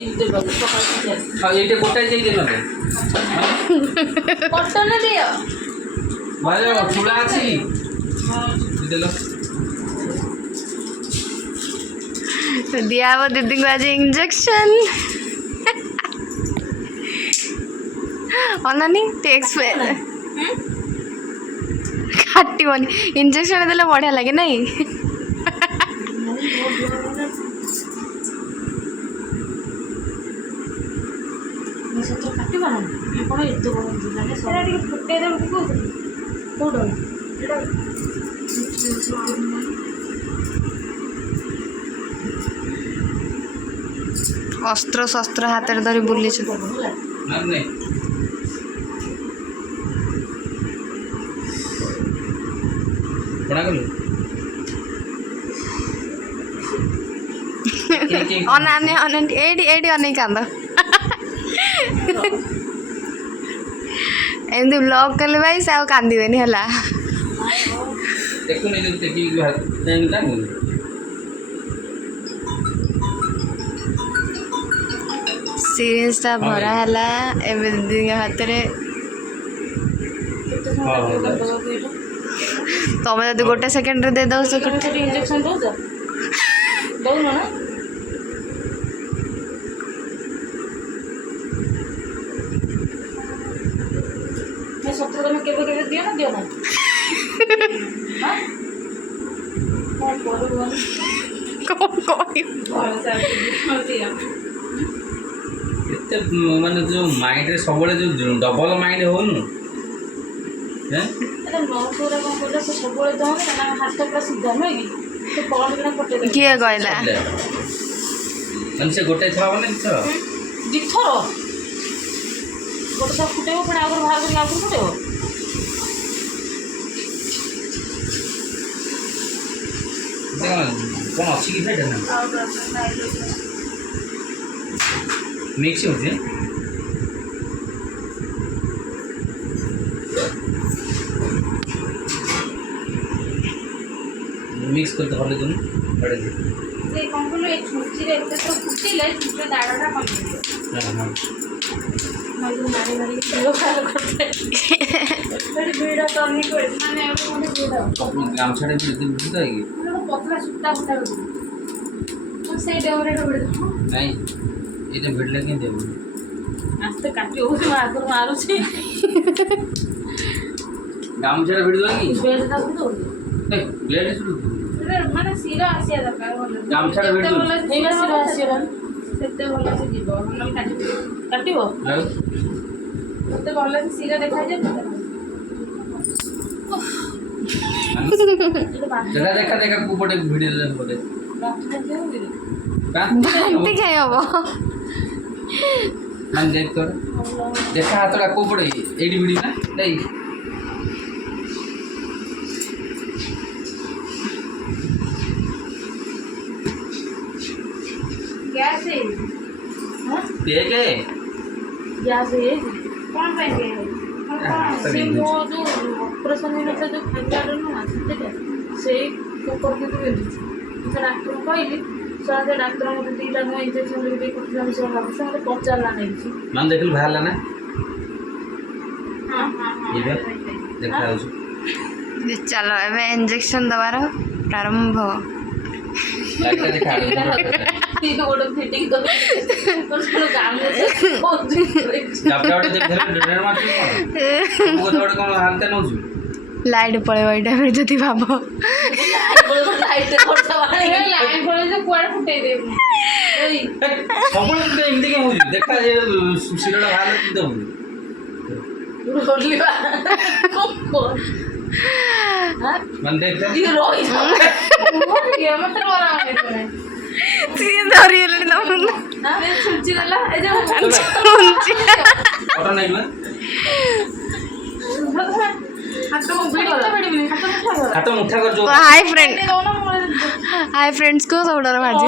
এইটা কোথায় যাই দিল কটনে দিও ভালো চুলা আছে দিল दिया वो दीदी को आज इंजेक्शन अनानी टेक्स पे काटी बनी इंजेक्शन देले बढ़िया लगे नहीं ସତ କାଟିବା ନା ଆପଣ ଏତେ ବଡ଼ ଜିଲ୍ଲାରେ ସେଟା ଟିକେ ଫୁଟେଇ ଦେବୁ କି କୋଉଟା ଏଟା अस्त्र शस्त्र हाथ में धरी बुली नहीं बना गलो अनाने अनानी एडी एडी अनेक कांद एमती ब्लॉग कले भाई से कांदीबेनी हला देखो नहीं तो देखी नहीं ना सीरीज टा भरा हला एबे दीदी हाथ रे तमे जदि गोटे सेकेंड रे दे दो से गोटे इंजेक्शन दो ना मैं सत्र तुम केबे केबे दियो ना हां कौन करू कौन कोई एते माने जो माइंड रे सबले जो डबल माइंड होनु हैं अरे नौकरा कौन करले से सबले दो ना हाथ पूरा सीधा नहीं कि तो कौन बिना पटे दे किए कहला मन से गोटे छवा बने छ दिथरो गोटे सब फुटेबो पण आगर बाहर कर आगर फुटेबो कौन अच्छी की फेट ना मिक्स हो जे मिक्स करते हले तुम पड़े दे ये कौन बोलो एक छुच्ची रे तो फुटीले छुट्टे दाड़ाटा कम दियो हां हां मारी मारी मारी किलो खालो करते बड़ी भीड़ तो नहीं कोई माने अब कोने भीड़ अपन गाम छाड़े भी दिन बुझता है कि पतला सुट्टा सुट्टा तो से डेवरे डबड़े नहीं ये तो भिड़ लगे देबो आस्ते काटी हो से आगर मारू छी गाम छाड़े भिड़ दो कि बेड दा दो ए ब्लेड शुरू माने सिरा आसिया दरकार होला गाम छाड़े भिड़ दो हेगा सिरा आसिया सेते होला से जीव हम काटिबो लाओ सेते होला से सिरा देखा जे देखा देखा देखा कुपटे भिड़ दे बोले का बांटी के हबो मान देख तो देखा हाथड़ा कुपटे एडी भिड़ी ना नहीं गैस है हां देख है गैस है कौन पाएंगे से वो जो ऑपरेशन में से जो खर्चा ना आते से ऊपर के तो तो डॉक्टर कहली साथे डॉक्टर मते तीला नो इंजेक्शन दे कुछ जन से लागो से मते पचारला नहीं छी मान देखल बाहरला ना हां हां ये देखा हो चलो एबे इंजेक्शन दबार प्रारंभ लाइट देखा ये ओड फिटिंग तो पर काम में जापड़ा वाले देख डर मार को थोड़ा कोन हालते न छु लाइट पड़े वही टाइम रे जति भाबो लाइट खर्चा वाला लाइट पड़े जो कुआड़ फुटे दे ओई सबल तो एमती के हो देखा जे सिरडा हाल दम रोडली को मन देखता ये रोई ये मत मारा है सी धरी ले ना ना मैं छुच्ची गला ए जो ऑटो नहीं ना हाथ मुठा हाथ मुठा कर जो हाय फ्रेंड हाय फ्रेंड्स को सब डर भाजी